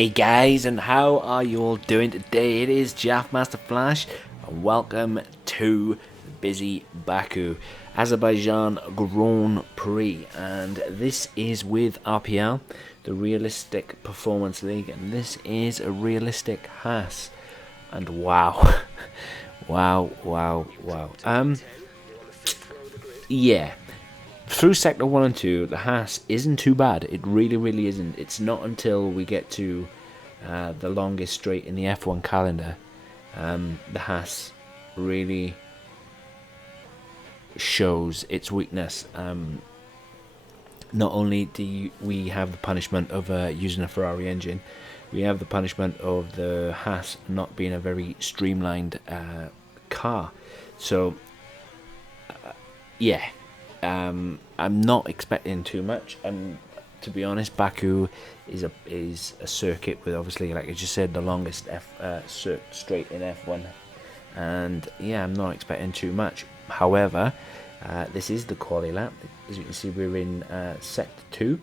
Hey guys, and how are you all doing today? It is Jafmasterflash, and welcome to busy Baku, Azerbaijan Grand Prix, and this is with RPL, the Realistic Performance League, and this is a realistic HAAS, and wow, wow. Yeah. Through Sector 1 and 2, the HAAS isn't too bad. It really isn't. It's not until we get to the longest straight in the F1 calendar, the HAAS really shows its weakness. Not only do we have the punishment of using a Ferrari engine, we have the punishment of the HAAS not being a very streamlined car. So, yeah. I'm not expecting too much, and to be honest, Baku is a circuit with, obviously, like I just said, the longest straight in F1, and yeah, I'm not expecting too much. However, this is the quali lap. As you can see, we're in Sector 2.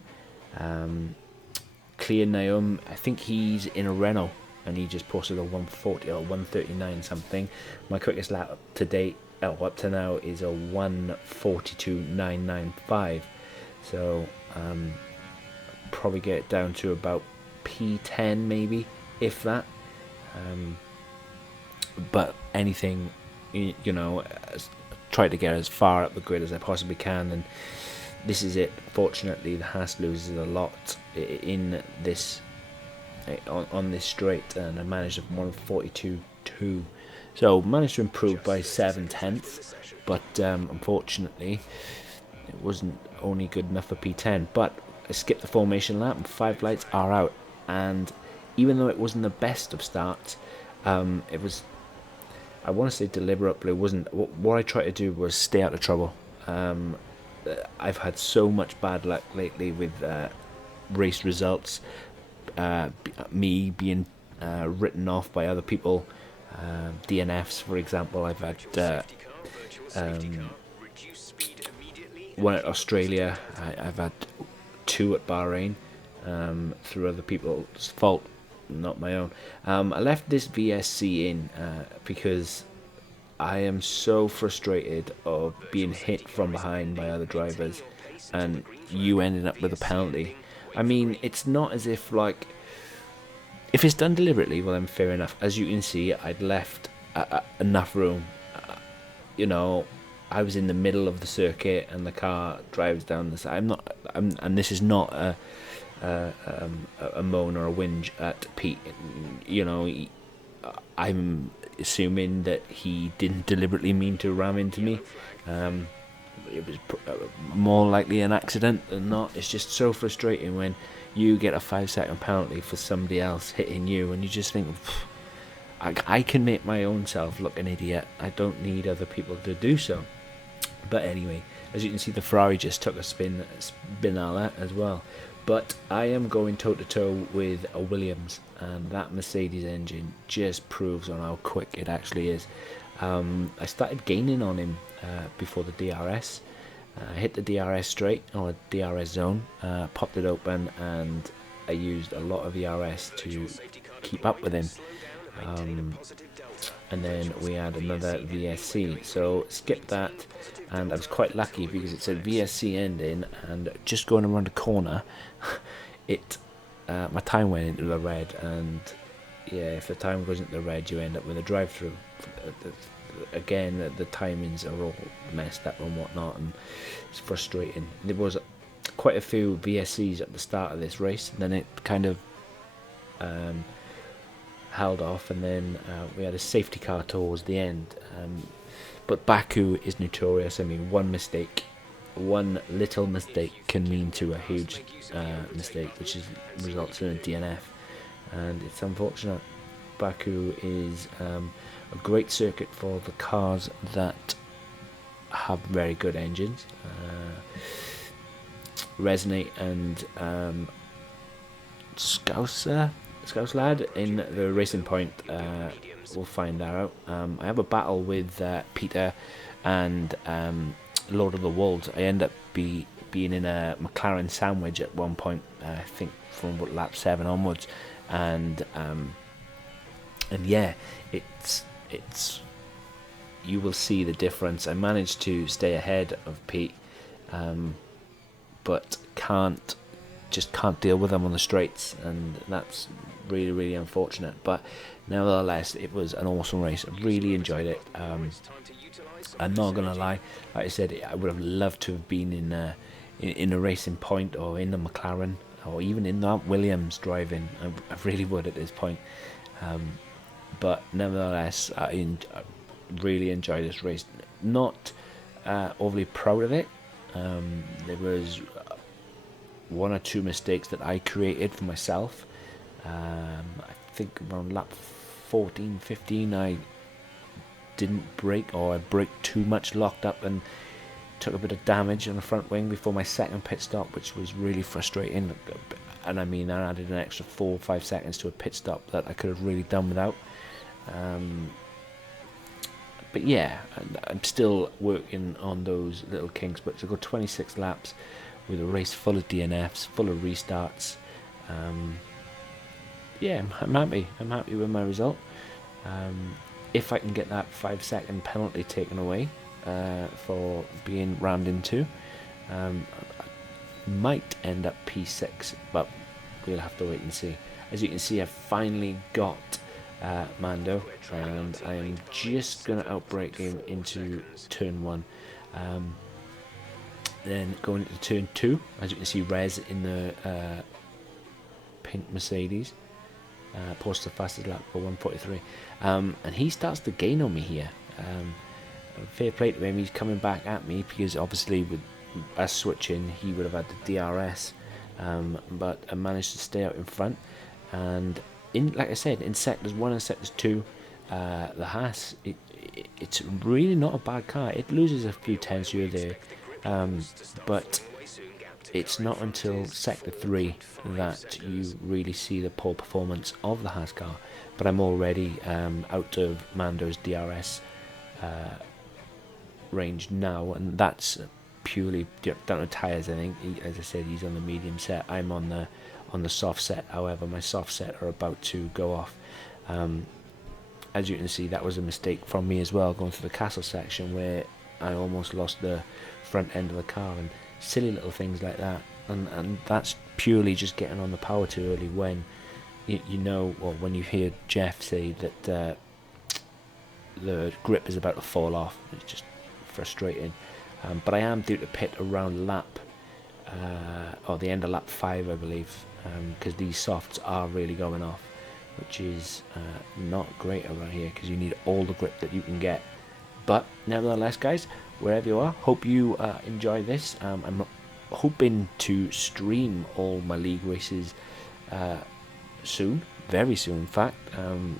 Clear Naum, I think he's in a Renault, and he just posted a 140 or 139 something. My quickest lap up to date, up to now, is a 1:42.995. So probably get it down to about P10 maybe, if that. But anything, you know, try to get as far up the grid as I possibly can, and this is it. Fortunately, the HAAS loses a lot in this on this straight, and I managed a 1:42.2. So managed to improve by 7/10, but unfortunately it wasn't only good enough for P10. But I skipped the formation lap and 5 lights are out, and even though it wasn't the best of starts, it was, I want to say, deliberate, but it wasn't. What I tried to do was stay out of trouble. I've had so much bad luck lately with race results, me being written off by other people. DNFs, for example. I've had one at Australia. I've had 2 at Bahrain, through other people's fault, not my own. I left this VSC in because I am so frustrated of being hit from behind by other drivers and you ending up with a penalty. I mean, it's not as if, like, if it's done deliberately, well then fair enough. As you can see, I'd left enough room. You know, I was in the middle of the circuit and the car drives down the side. And this is not a moan or a whinge at Pete. You know, I'm assuming that he didn't deliberately mean to ram into me. It was more likely an accident than not. It's just so frustrating when you get a 5-second penalty for somebody else hitting you, and you just think, I can make my own self look an idiot. I don't need other people to do so. But anyway, as you can see, the Ferrari just took a spinala as well. But I am going toe-to-toe with a Williams, and that Mercedes engine just proves on how quick it actually is. I started gaining on him before the DRS. I hit the DRS straight, or DRS zone, popped it open, and I used a lot of ERS to keep up with him. And then we had another VSC, so skipped that, and I was quite lucky because it said VSC ending, and just going around a corner, my time went into the red, and yeah, if the time goes into the red, you end up with a drive-through. Again, the timings are all messed up and whatnot, and it's frustrating. There was quite a few VSCs at the start of this race, and then it kind of held off, and then we had a safety car towards the end. But Baku is notorious. I mean, one little mistake can mean to a huge mistake, which results in a DNF, and it's unfortunate. Baku is a great circuit for the cars that have very good engines. Resonate and Scouse Lad in the Racing Point will find out. I have a battle with Peter and Lord of the Wolves. I end up being in a McLaren sandwich at one point, I think from lap 7 onwards, and yeah, it's you will see the difference. I managed to stay ahead of Pete, but can't deal with them on the straights, and that's really, really unfortunate. But nevertheless, it was an awesome race. I really enjoyed it. I'm not gonna lie, like I said, I would have loved to have been in a racing point, or in the McLaren, or even in that Williams driving. I really would at this point. But nevertheless, I really enjoyed this race. Not overly proud of it. There was 1 or 2 mistakes that I created for myself. I think around lap 14, 15, I didn't brake, or I braked too much, locked up, and took a bit of damage on the front wing before my second pit stop, which was really frustrating. And I mean, I added an extra 4 or 5 seconds to a pit stop that I could have really done without. But yeah, I'm still working on those little kinks. But to go 26 laps with a race full of DNFs, full of restarts, yeah, I'm happy. I'm happy with my result. If I can get that 5-second penalty taken away for being rammed into, I might end up P6, but we'll have to wait and see. As you can see, I've finally got Mando, and I'm just going to outbrake him into turn 1. Then going into turn 2, as you can see, Rez in the pink Mercedes posts the fastest lap for 1:43, and he starts to gain on me here. Fair play to him, he's coming back at me, because obviously with us switching, he would have had the DRS, but I managed to stay out in front. And like I said, in sectors 1 and sectors 2, the HAAS, it's really not a bad car. It loses a few tenths here or there, but it's not until sector 3 that you really see the poor performance of the HAAS car. But I'm already out of Mando's DRS range now, and that's purely down to tyres. I think, as I said, he's on the medium set, I'm on the soft set. However, my soft set are about to go off. As you can see, that was a mistake from me as well, going through the castle section where I almost lost the front end of the car, and silly little things like that. And that's purely just getting on the power too early, when you know, or when you hear Jeff say that the grip is about to fall off. It's just frustrating. But I am due to pit around lap or the end of lap 5, I believe, because these softs are really going off, which is not great around here, because you need all the grip that you can get. But nevertheless, guys, wherever you are, hope you enjoy this. I'm hoping to stream all my league races soon, very soon in fact,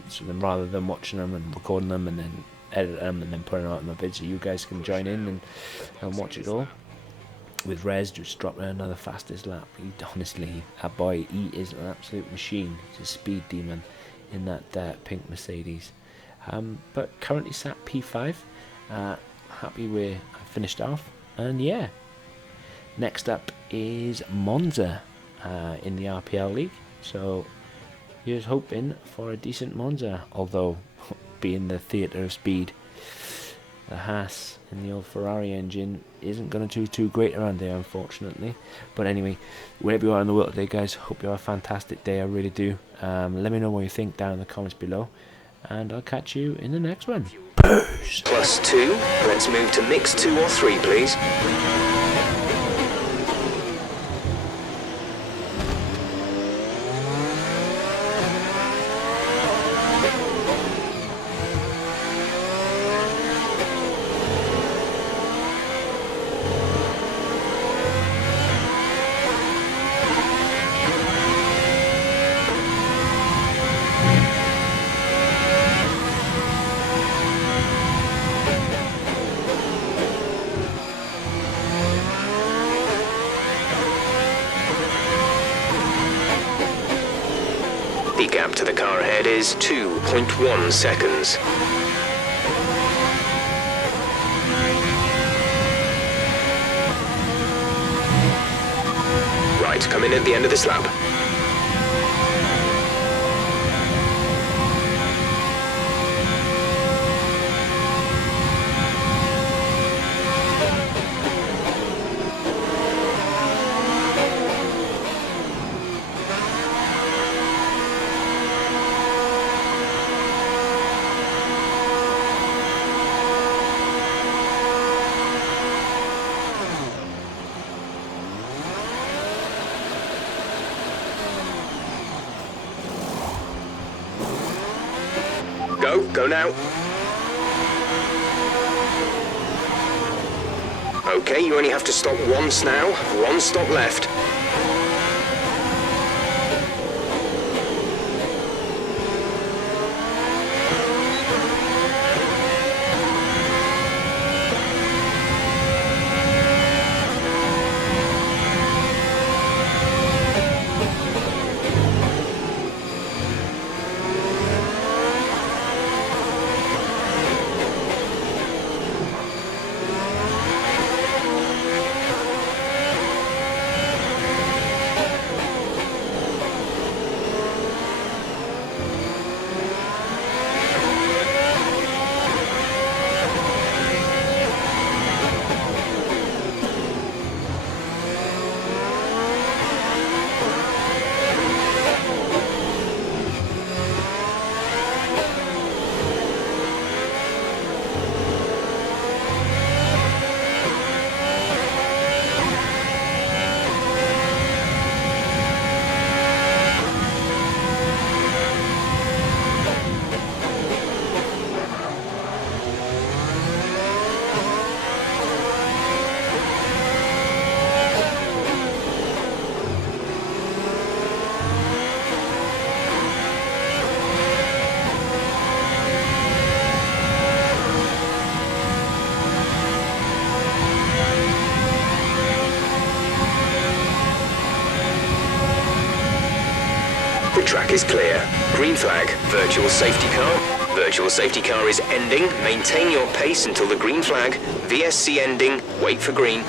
so then rather than watching them and recording them and then edit them and then putting them out in my vids, so you guys can join in and watch it all. With Rez just dropping another fastest lap. Honestly, that boy, he is an absolute machine. He's a speed demon in that pink Mercedes. But currently sat P5. Happy where I finished off. And yeah, next up is Monza in the RPL League. So here's hoping for a decent Monza, although being the theatre of speed, the HAAS and the old Ferrari engine isn't going to do too great around there, unfortunately. But anyway, wherever you are in the world today, guys, hope you have a fantastic day. I really do. Let me know what you think down in the comments below, and I'll catch you in the next one. Peace. +2. Let's move to mix 2 or 3, please. The gap to the car ahead is 2.1 seconds. Right, come in at the end of this lap. Go now. Okay, you only have to stop once now. One stop left. The track is clear. Green flag, virtual safety car. Virtual safety car is ending. Maintain your pace until the green flag. VSC ending. Wait for green.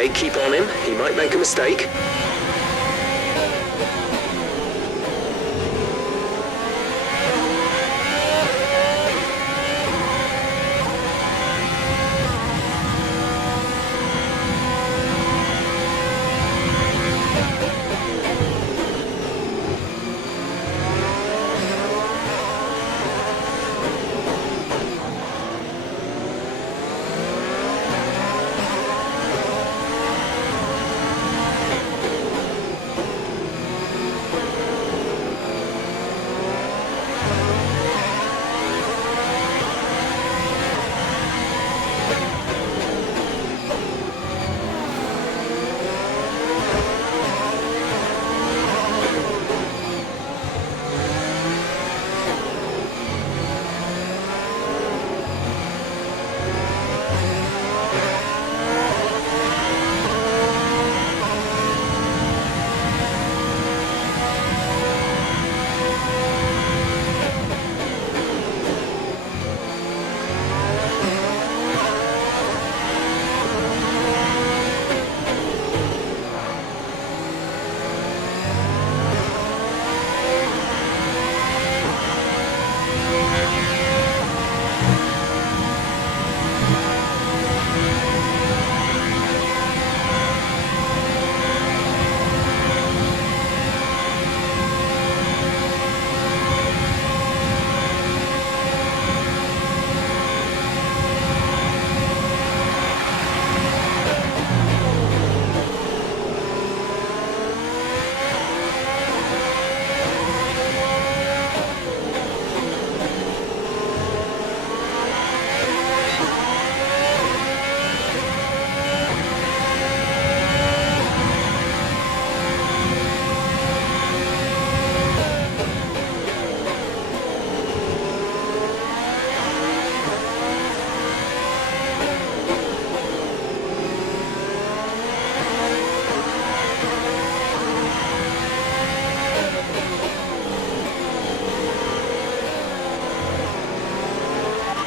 Okay, keep on him. He might make a mistake.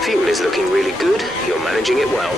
Fuel is looking really good. You're managing it well.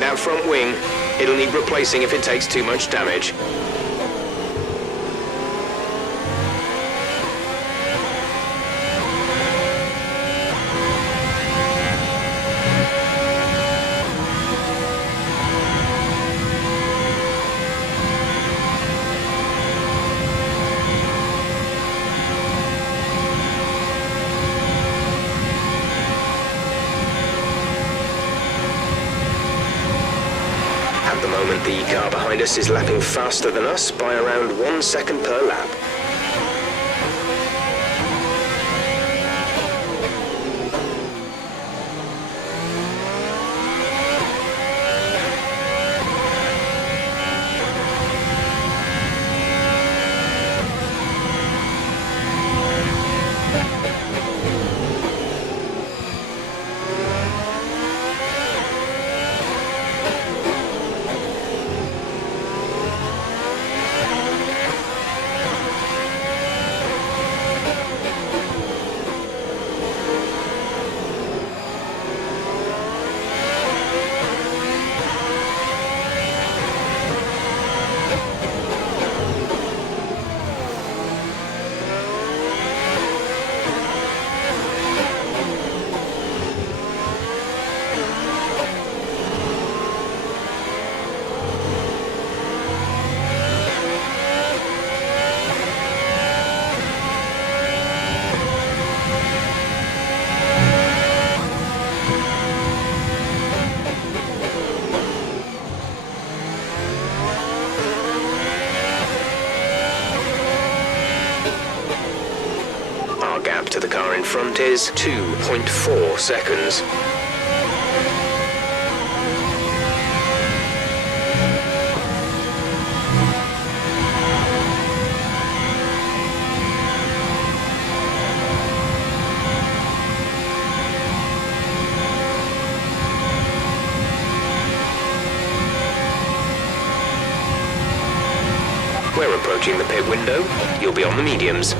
That front wing. It'll need replacing if it takes too much damage. The car behind us is lapping faster than us by around 1 second per lap. front is 2.4 seconds. We're approaching the pit window. You'll be on the mediums.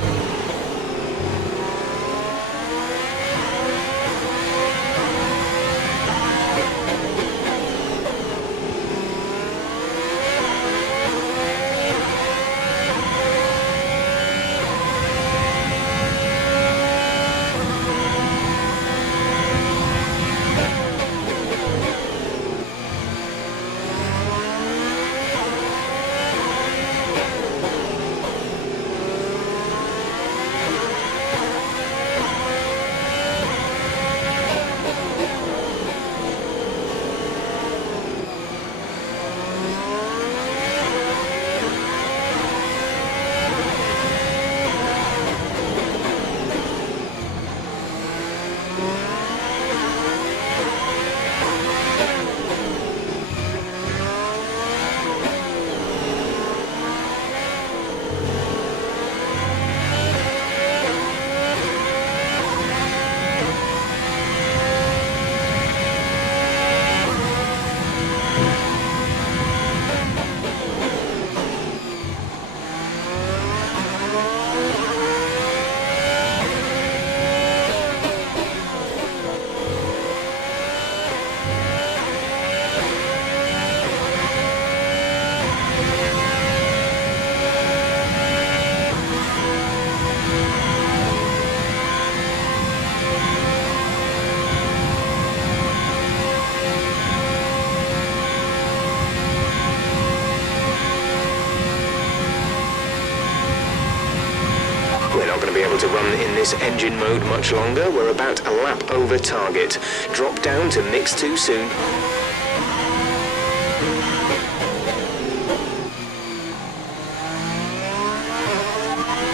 To run in this engine mode much longer. We're about a lap over target. Drop down to mix too soon.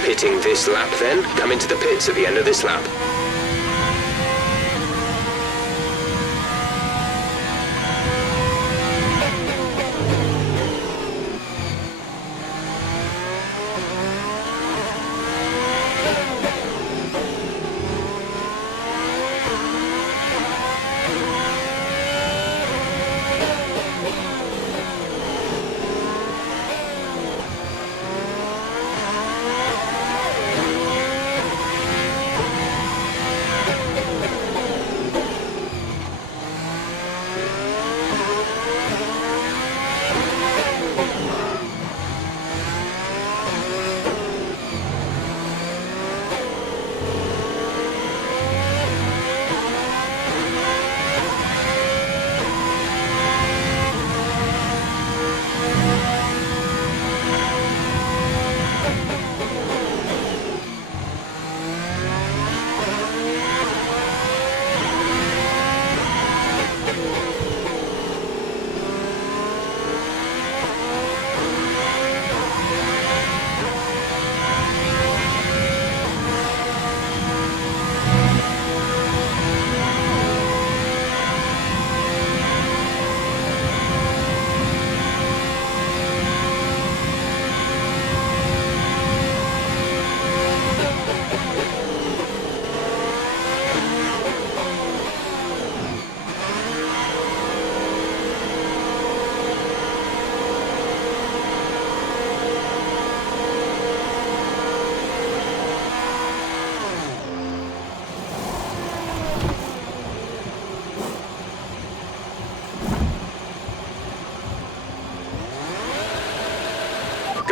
Pitting this lap then. Come into the pits at the end of this lap.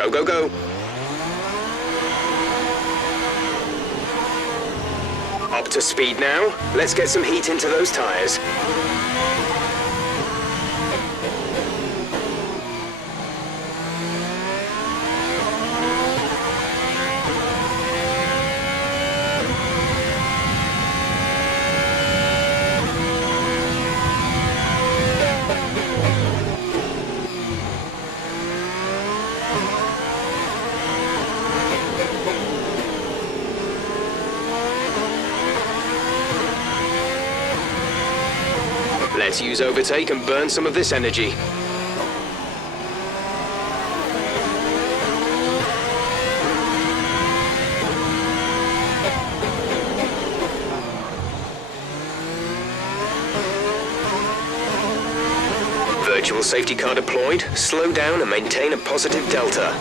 Go, go, go. Up to speed now. Let's get some heat into those tyres. Let's use overtake and burn some of this energy. Virtual safety car deployed. Slow down and maintain a positive delta.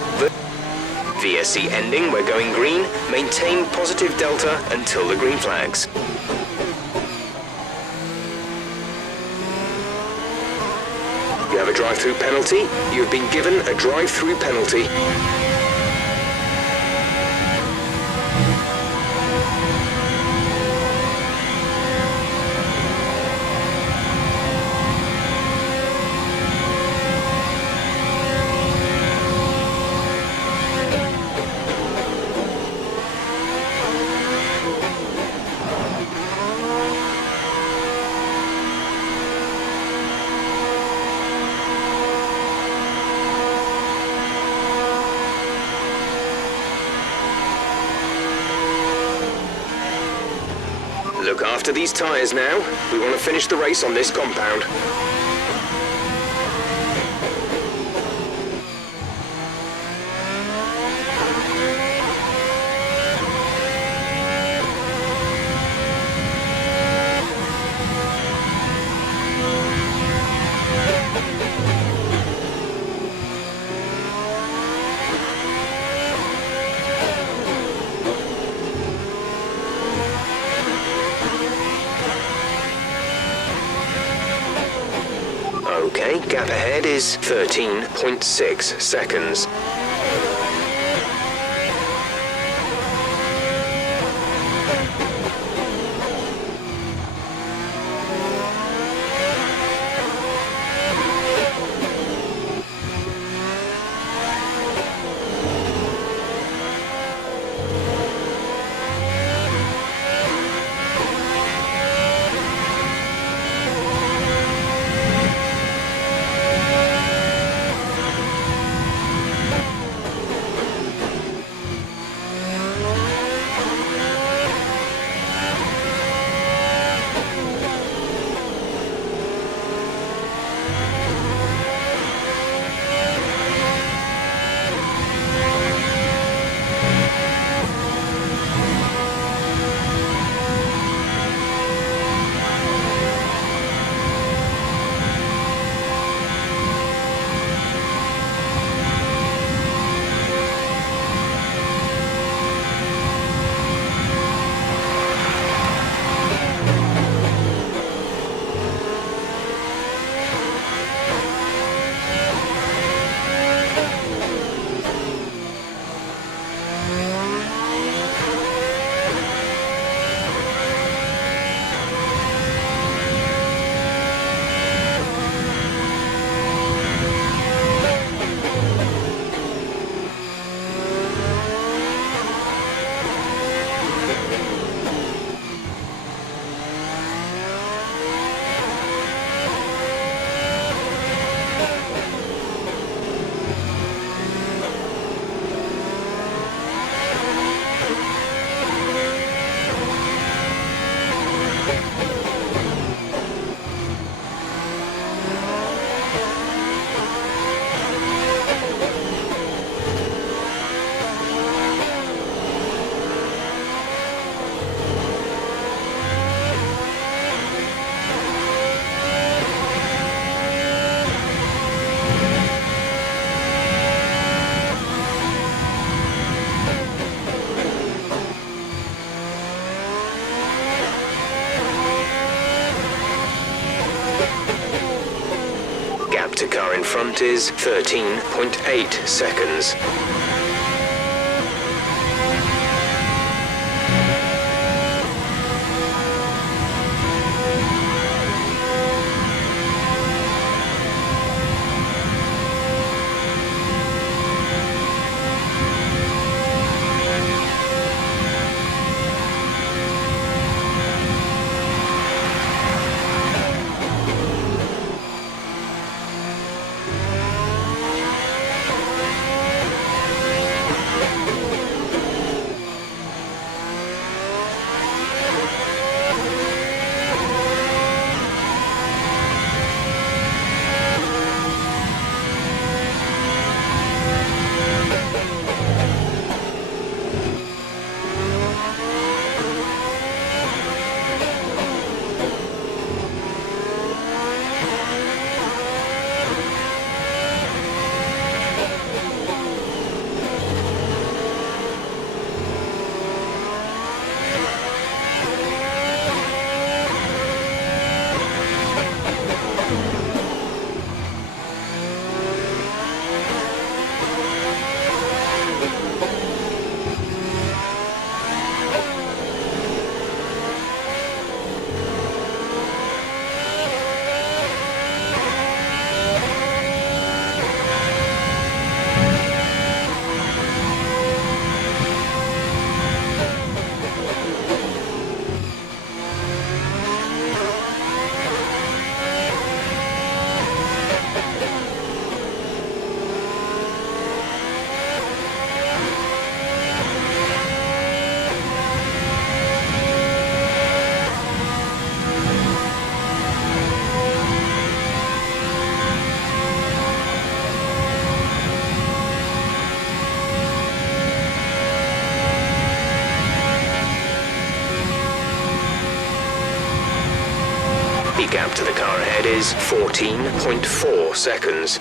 VSC ending, we're going green. Maintain positive delta until the green flags. You have a drive-through penalty. You've been given a drive-through penalty. Look after these tyres now. We want to finish the race on this compound. Okay, gap ahead is 13.6 seconds. To car in front is 13.8 seconds. safety gap to the car ahead is 14.4 seconds.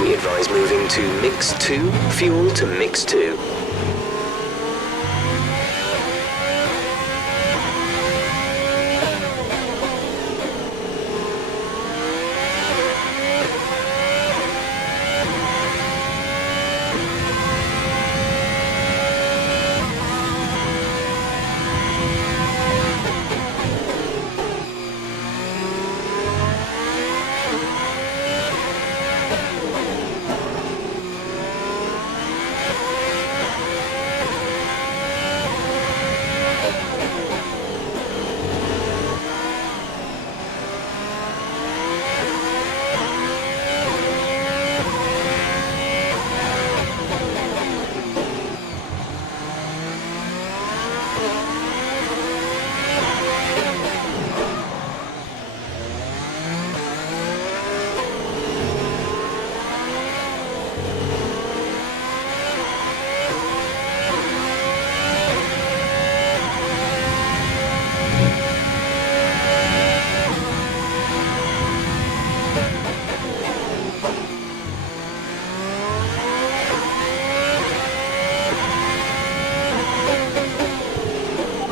We advise moving to mix 2, fuel to mix 2.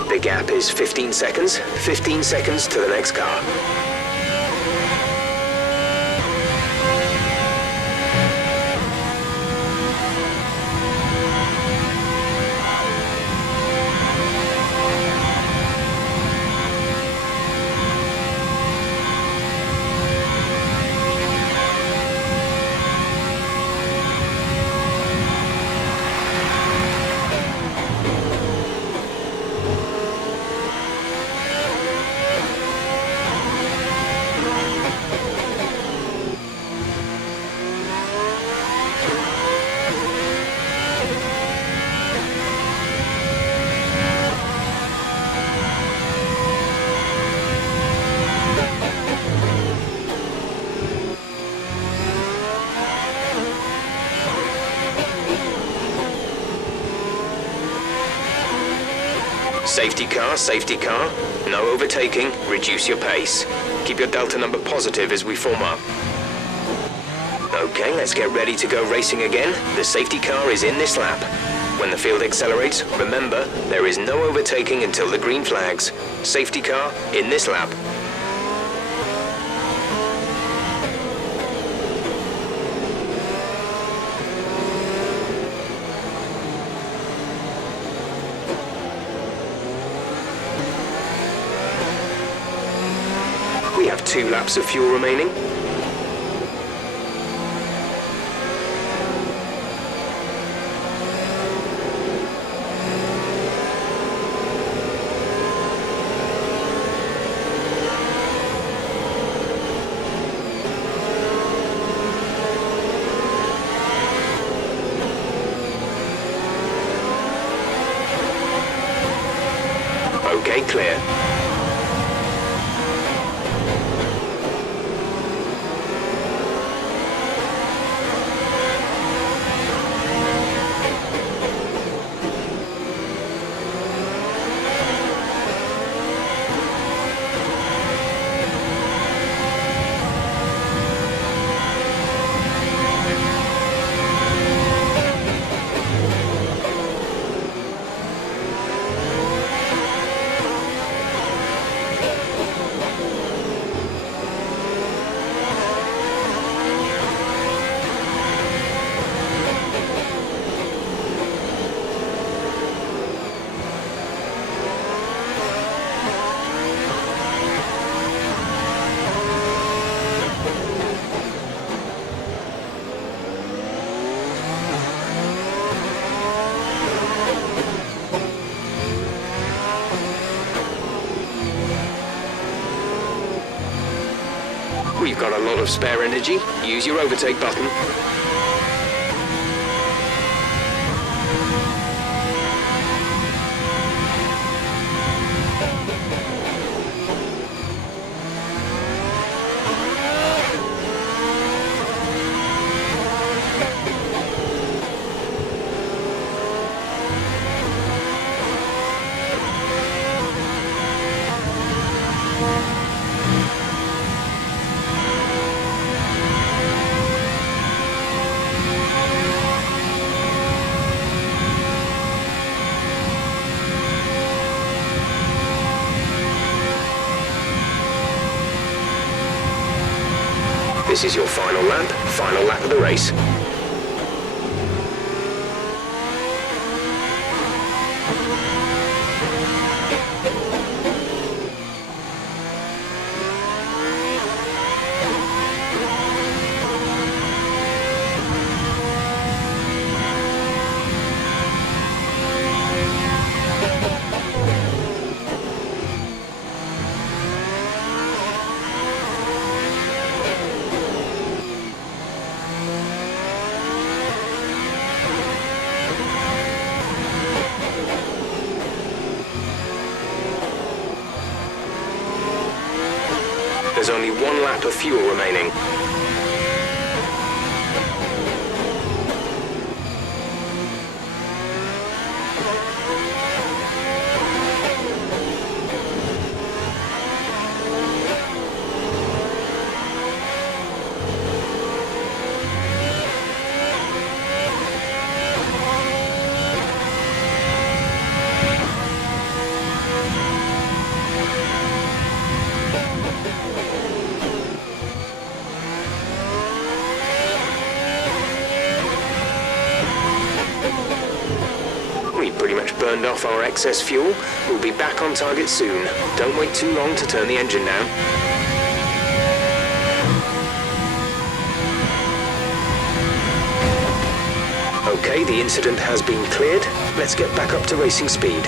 The gap is 15 seconds. 15 seconds to the next car. Safety car. No overtaking, reduce your pace. Keep your delta number positive as we form up. Okay, let's get ready to go racing again. The safety car is in this lap. When the field accelerates, remember, there is no overtaking until the green flags. Safety car in this lap. We have 2 laps of fuel remaining. clear. We've got a lot of spare energy. Use your overtake button. This is your final lap of the race. There's only one lap of fuel remaining. Burned off our excess fuel. We'll be back on target soon. Don't wait too long to turn the engine down. Okay, the incident has been cleared. Let's get back up to racing speed.